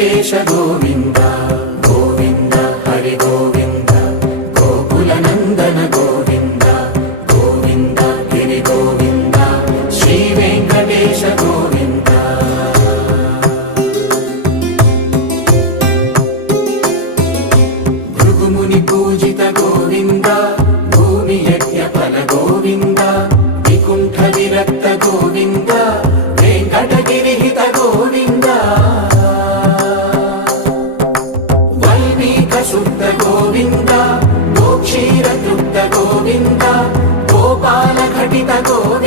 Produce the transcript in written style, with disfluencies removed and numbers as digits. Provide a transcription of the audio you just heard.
వెంకటేశ గోవింద గోవింద హరి గోవింద గోకుల నందన గోవింద గోవింద గిరి గోవింద శ్రీ వెంకటేశ గోవింద భృగుముని పూజిత గోవింద భూమి యజ్ఞ ఫల గోవింద వికుంఠ విరక్త గోవింద వెంకటగిరిహిత గోవింద వల్మీక శుద్ధ గోవింద గోక్షీర తృప్త గోవింద గోపాల ఘటిత గోవింద